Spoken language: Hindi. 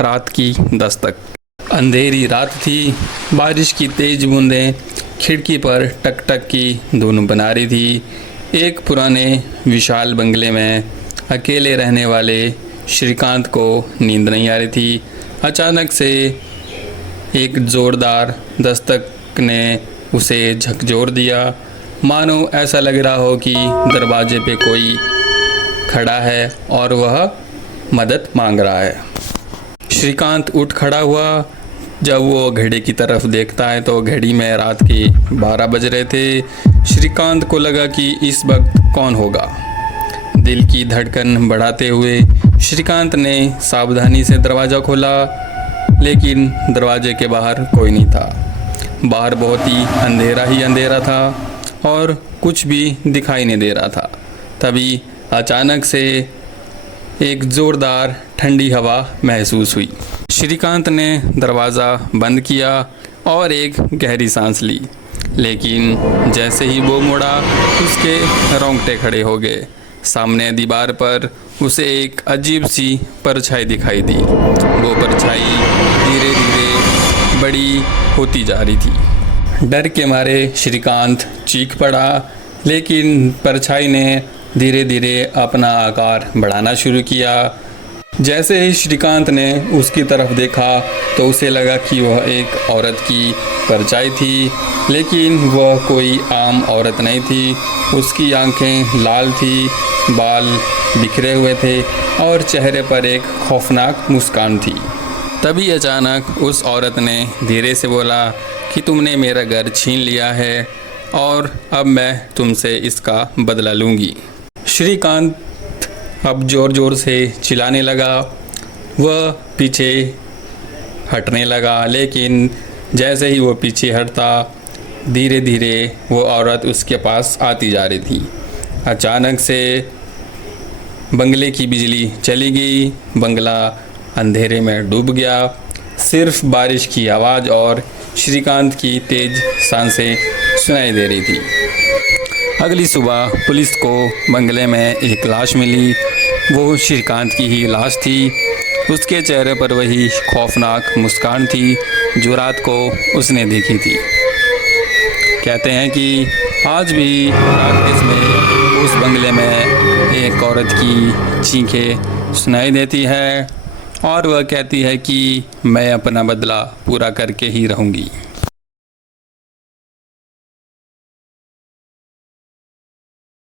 रात की दस्तक। अंधेरी रात थी, बारिश की तेज बूंदें खिड़की पर टक टक की धुन बना रही थी। एक पुराने विशाल बंगले में अकेले रहने वाले श्रीकांत को नींद नहीं आ रही थी। अचानक से एक ज़ोरदार दस्तक ने उसे झकझोर दिया, मानो ऐसा लग रहा हो कि दरवाजे पे कोई खड़ा है और वह मदद मांग रहा है। श्रीकांत उठ खड़ा हुआ। जब वो घड़ी की तरफ देखता है तो घड़ी में रात के 12 बज रहे थे। श्रीकांत को लगा कि इस वक्त कौन होगा। दिल की धड़कन बढ़ाते हुए श्रीकांत ने सावधानी से दरवाज़ा खोला, लेकिन दरवाजे के बाहर कोई नहीं था। बाहर बहुत ही अंधेरा था और कुछ भी दिखाई नहीं दे रहा था। तभी अचानक से एक ज़ोरदार ठंडी हवा महसूस हुई। श्रीकांत ने दरवाज़ा बंद किया और एक गहरी सांस ली, लेकिन जैसे ही वो मुड़ा उसके रोंगटे खड़े हो गए। सामने दीवार पर उसे एक अजीब सी परछाई दिखाई दी। वो परछाई धीरे धीरे बड़ी होती जा रही थी। डर के मारे श्रीकांत चीख पड़ा, लेकिन परछाई ने धीरे धीरे अपना आकार बढ़ाना शुरू किया। जैसे ही श्रीकांत ने उसकी तरफ देखा तो उसे लगा कि वह एक औरत की परछाई थी, लेकिन वह कोई आम औरत नहीं थी। उसकी आंखें लाल थी, बाल बिखरे हुए थे और चेहरे पर एक खौफनाक मुस्कान थी। तभी अचानक उस औरत ने धीरे से बोला कि तुमने मेरा घर छीन लिया है और अब मैं तुमसे इसका बदला लूँगी। श्रीकांत अब ज़ोर ज़ोर से चिल्लाने लगा। वह पीछे हटने लगा, लेकिन जैसे ही वो पीछे हटता धीरे धीरे वो औरत उसके पास आती जा रही थी। अचानक से बंगले की बिजली चली गई। बंगला अंधेरे में डूब गया। सिर्फ बारिश की आवाज़ और श्रीकांत की तेज़ सांसें सुनाई दे रही थी। अगली सुबह पुलिस को बंगले में एक लाश मिली। वो श्रीकांत की ही लाश थी। उसके चेहरे पर वही खौफनाक मुस्कान थी जो रात को उसने देखी थी। कहते हैं कि आज भी रात के समय उस बंगले में एक औरत की चीखें सुनाई देती है और वह कहती है कि मैं अपना बदला पूरा करके ही रहूँगी।